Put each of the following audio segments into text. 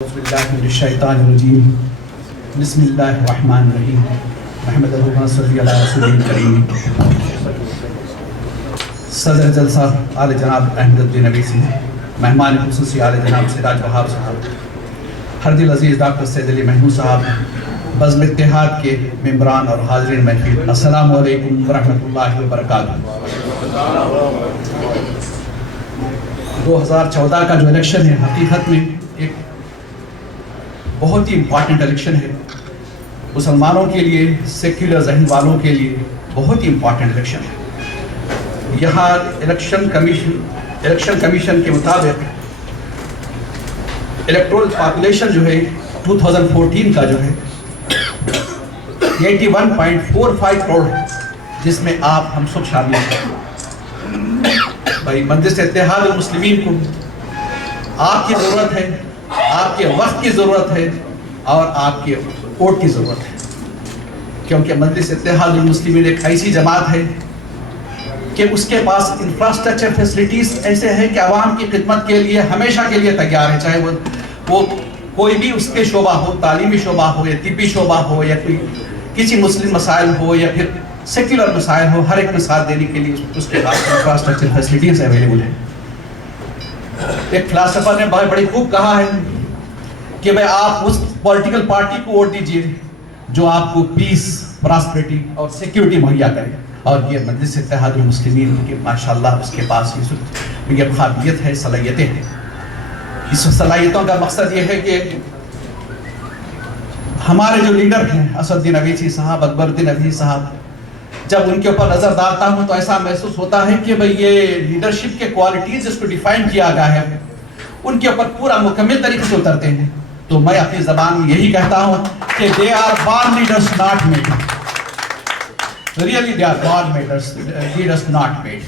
أعوذ بالله من الشيطان الرجيم بسم الله الرحمن الرحيم محمد صلی اللہ رسول کریم صدر جلسہ اعلی جناب احمد الدین اویسی، مہمان خصوصی اعلی جناب سراج وہاب صاحب، ہر دل عزیز ڈاکٹر سید علی محمود صاحب، بزم اتحاد کے ممبران اور حاضرین محفل، السلام علیکم ورحمۃ اللہ وبرکاتہ۔ 2014 کا جو الیکشن ہے حقیقت میں ایک بہت ہی امپارٹنٹ الیکشن ہے، مسلمانوں کے لیے، سیکولر ذہن والوں کے لیے بہت ہی امپارٹنٹ الیکشن ہے۔ یہاں الیکشن کمیشن کے مطابق الیکٹورل پاپولیشن جو ہے 2014 کا جو ہے 81.45 کروڑ ہے، جس میں آپ ہم سب شامل ہیں۔ بھائی مجلس اتحاد المسلمین کو آپ کی ضرورت ہے، آپ کے وقت کی ضرورت ہے اور آپ کے ووٹ کی ضرورت ہے، کیونکہ مجلس اتحاد المسلمین ایک ایسی جماعت ہے کہ اس کے پاس انفراسٹرکچر فیسلٹیز ایسے ہیں کہ عوام کی خدمت کے لیے ہمیشہ کے لیے تیار ہے، چاہے وہ کوئی بھی اس کے شعبہ ہو، تعلیمی شعبہ ہو یا طبی شعبہ ہو یا کوئی کسی مسلم مسائل ہو یا پھر سیکولر مسائل ہو، ہر ایک میں ساتھ دینے کے لیے اس کے پاس انفراسٹرکچر فیسلٹیز اویلیبل ہیں۔ ایک فلاسفر نے بڑی خوب کہا ہے کہ بھائی آپ اس پولیٹیکل پارٹی کو ووٹ دیجئے جو آپ کو پیس، پراسپریٹی اور سیکیورٹی مہیا کرے، اور یہ مجلس اتحاد المسلمین کے ماشاءاللہ اس کے پاس یہ قابلیت ہے، صلاحیتیں ہیں۔ اس صلاحیتوں کا مقصد یہ ہے کہ ہمارے جو لیڈر ہیں اسد الدین اویسی صاحب، اکبر الدین اویسی صاحب، جب ان کے اوپر نظر ڈالتا ہوں تو ایسا محسوس ہوتا ہے کہ بھئی یہ لیڈرشپ کے کوالٹیز جس کو ڈیفائن کیا گیا ہے ان کے اوپر پورا مکمل طریقے سے اترتے ہیں۔ تو میں اپنی زبان میں یہی کہتا ہوں کہ they are born leaders not made. Really they are born leaders not made.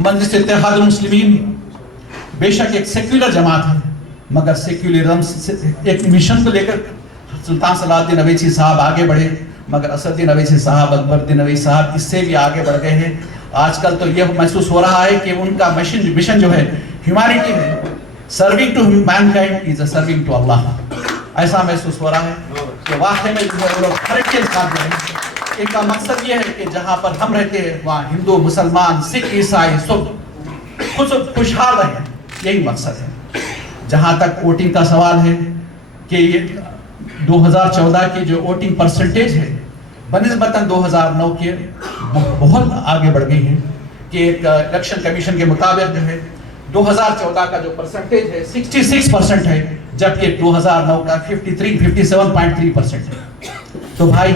مجلس اتحاد المسلمین بے شک ایک سیکولر جماعت ہے، مگر سیکولرزم ایک مشن کو لے کر سلطان صلاح الدین اویسی صاحب آگے بڑھے، مگر اسد الدین اویسی صاحب، اکبر الدین اویسی صاحب اس سے بھی آگے بڑھ گئے ہیں۔ آج کل تو یہ محسوس ہو رہا ہے کہ ان کا مشن جو ہے ہیومینٹی ہے، serving to mankind is a serving to Allah, ایسا محسوس ہو رہا ہے کہ واقعی میں وہ لوگ ہر ایک کے ساتھ جو ہے، ان کا مقصد یہ ہے کہ جہاں پر ہم رہتے ہیں وہاں ہندو، مسلمان، سکھ، عیسائی سب خوشحال رہیں، یہی مقصد ہے۔ جہاں تک ووٹنگ کا سوال ہے کہ یہ 2014 کی جو ووٹنگ پرسنٹیج ہے بنسبتاً 2009 کے بہت آگے بڑھ گئی ہے، کہ ایک الیکشن کمیشن کے مطابق جو ہے 2014 کا جو پرسنٹیج ہے 66% ہے، جبکہ 2009 کا 57.3% ہے۔ تو بھائی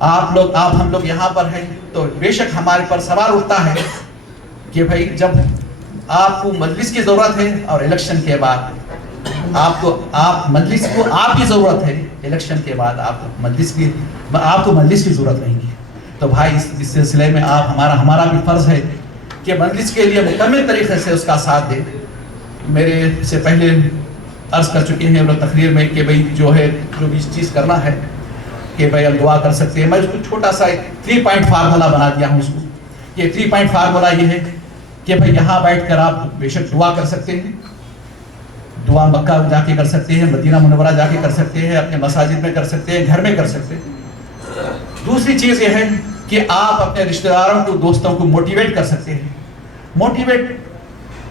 ہم لوگ یہاں پر ہیں تو بے شک ہمارے پر سوال اٹھتا ہے کہ بھائی جب آپ کو مجلس کی ضرورت ہے اور الیکشن کے بعد مجلس کو آپ کی ضرورت ہے، الیکشن کے بعد آپ کو مجلس کی ضرورت نہیں ہے، تو بھائی اس سلسلے میں ہمارا بھی فرض ہے کہ مجلس کے لیے مکمل طریقے سے اس کا ساتھ دیں۔ میرے سے پہلے عرض کر چکے ہیں لوگ تقریر میں کہ بھائی جو بھی چیز کرنا ہے کہ بھائی ہم دعا کر سکتے ہیں۔ میں اس کو چھوٹا سا ایک 3 پوائنٹ فارمولا بنا دیا ہوں اس کو۔ یہ 3 پوائنٹ فارمولا یہ ہے کہ بھائی یہاں بیٹھ کر آپ بے شک دعا کر سکتے ہیں، دعا مکہ جا کے کر سکتے ہیں، مدینہ منورہ جا کے کر سکتے ہیں، اپنے مساجد میں کر سکتے ہیں، گھر میں کر سکتے ہیں۔ دوسری چیز یہ ہے کہ آپ اپنے رشتہ داروں کو، دوستوں کو موٹیویٹ کر سکتے ہیں۔ موٹیویٹ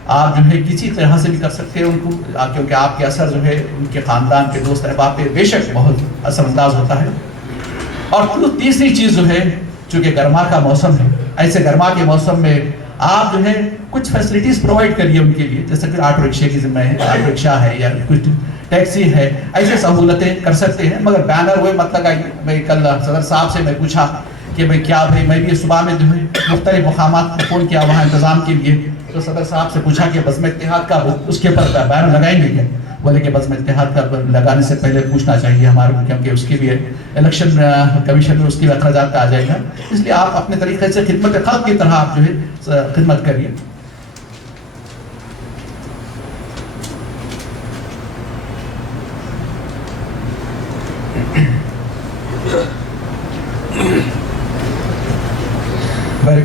آپ جو ہے کسی طرح سے بھی کر سکتے ہیں ان کو، کیونکہ آپ کے اثر جو ہے ان کے خاندان کے دوست احباب پہ بے شک بہت اثر انداز ہوتا ہے۔ اور تیسری چیز جو ہے، چونکہ گرما کا موسم ہے، ایسے گرما کے موسم میں آپ جو ہے کچھ فیسلٹیز پرووائڈ کریے ان کے لیے، جیسے کہ آٹو رکشے کی ذمہ ہے، آٹو رکشہ ہے یا کچھ ٹیکسی ہے، ایسے سہولتیں کر سکتے ہیں، مگر بینر ہوئے مت لگائیے۔ میں کل صدر صاحب سے میں پوچھا کہ بھائی کیا بھائی، میں بھی صبح میں جو ہے مختلف مقامات کو فون کیا وہاں انتظام کے لیے، تو صدر صاحب سے پوچھا کہ بزم اتحاد کا اس کے اوپر بینر لگائیں گے کیا؟ بولے کہ بزم اتحاد کا لگانے سے پہلے پوچھنا چاہیے ہمارے کو، کیونکہ اس کی بھی الیکشن کمیشن میں اس کی اخراجات کا آ جائے گا، اس لیے آپ اپنے طریقے سے خدمت خلق کی طرح آپ جو ہے خدمت کریے۔